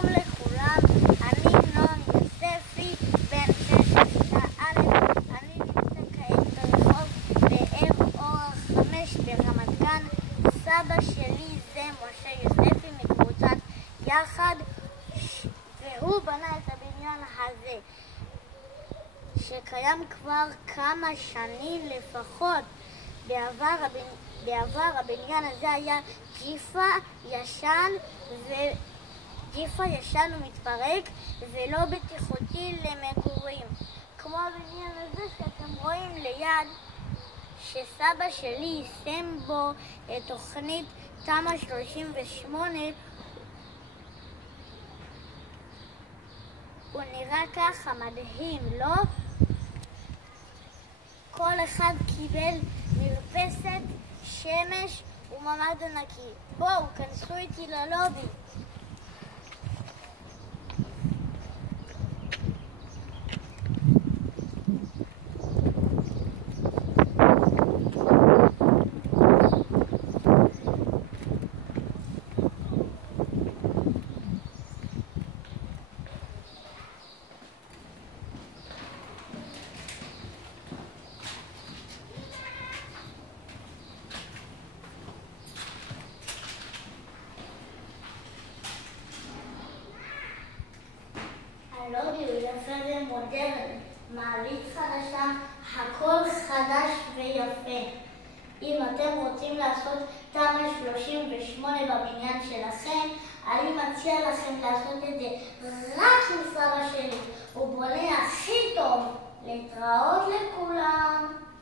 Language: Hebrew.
שלום לכולם, אני נועם יוספי, בן 16 א', אני נמצא כעת ברחוב באר אורח 5 ברמת גן. סבא שלי זה משה יוספי מקבוצת יחד, והוא בנה את הבניין הזה, שקיים כבר כמה שנים לפחות. בעבר הבניין הזה היה ג'יפה ישן ומתפרק ולא בטיחותי למגורים, כמו הבניין הזה שאתם רואים ליד, שסבא שלי יישם בו את תוכנית תמ"א 38. הוא נראה ככה מדהים, לא? כל אחד קיבל מרפסת, שמש וממ"ד ענקי. בואו, כנסו איתי ללובי. הלובי הוא יפה ומודרני, מעלית חדשה, הכל חדש ויפה. אם אתם רוצים לעשות תמ"א 38 בבניין שלכם, אני מציע לכם לעשות את זה רק עם סבא שלי. הוא בונה הכי טוב. להתראות לכולם.